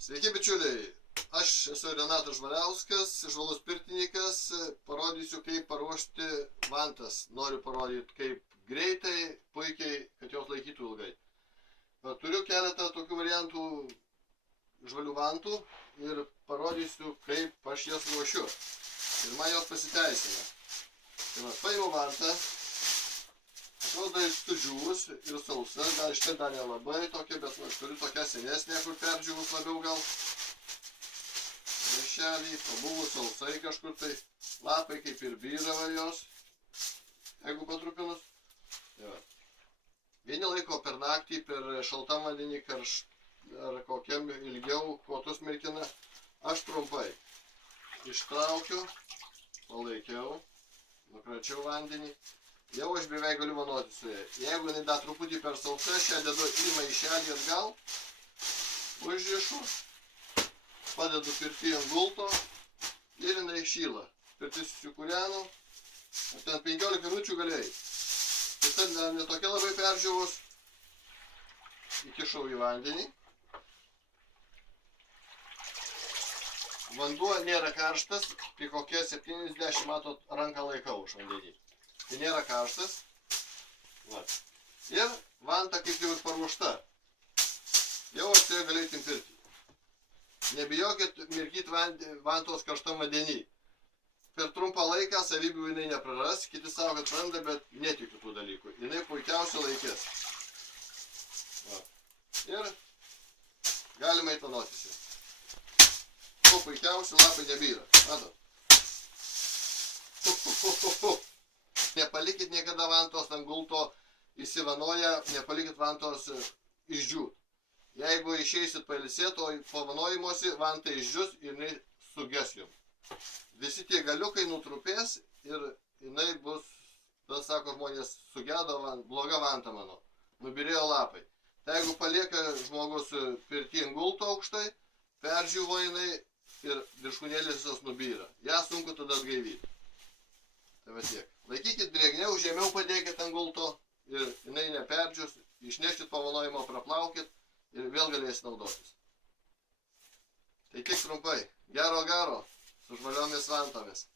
Sveiki bičiuliai, aš esu Renatas Žvaliauskas, žvalus pirtininkas, parodysiu kaip paruošti vantas. Noriu parodyti kaip greitai, puikiai, kad jos laikytų ilgai. Turiu keletą tokių variantų žvalių vantų ir parodysiu kaip aš jas ruošiu. Ir man jos pasiteisina. Tai paimu vantą, atrodo sudžiūvus ir sausa, gal šitą dar nelabai tokia, bet turiu tokią senesnę, kur perdžiūvus labiau gal. Maišelį, pabuvus sausai kažkur tai, lapai kaip ir byrava jos, jeigu patrupinus. Vieni laiko per naktį, per šaltam vandenį, ar kokiam ilgiau kotus mirkina. Aš trumpai ištraukiu, palaikiau, nukračiau vandenį. Jau aš beveik galiu vanoti su ja. Jeigu jinai dar truputį per sausa, šią dedu į maišelį atgal, užrišu, padedu pirtį ant gulto ir jinai šyla. Pirtis susikūreno, ten 15 minučių galėjai. Tai ten netokia labai perdžiūvus, įkišau į vandenį. Vanduo nėra karštas, tai kokie 70, matot, ranką laikau už vandenį. Tai nėra karštas. Ir vanta kaip jau ir paruošta. Jau aš su ja galėtum pirti. Nebijokit mirkyti vantos karštam vandenį. Per trumpą laiką savybių jinai nepraras, kiti savo, kad praranda, bet netikiu tų dalykų. Jinai puikiausiai laikės. Ir galima įtanotis. Kuo puikiausiai lapai nebyra. Matot? Nepalikit niekada vantos ant gulto įsivanoję, nepalikit vantos išdžiūt. Jeigu išeisit pailsėti, o po vanojimuose vanta išdžius ir jinai suges jums. Visi tie galiukai nutrupės ir jinai bus, tada sako žmonės, sugedo bloga vanta mano, nubirėjo lapai. Tai jeigu palieka žmogus pirtį ant gulto aukštai, perdžiuvo jinai ir viršūnėlės visos nubyra. Ja sunku tada atgaivyti. Tai va tiek. Laikykit drėgniau, žemiau padėkit ant gulto ir jinai neperdžius, išneškit po vanojimo, praplaukit ir vėl galėsit naudotis. Tai tik trumpai. Gero, su žvaliomis vantomis.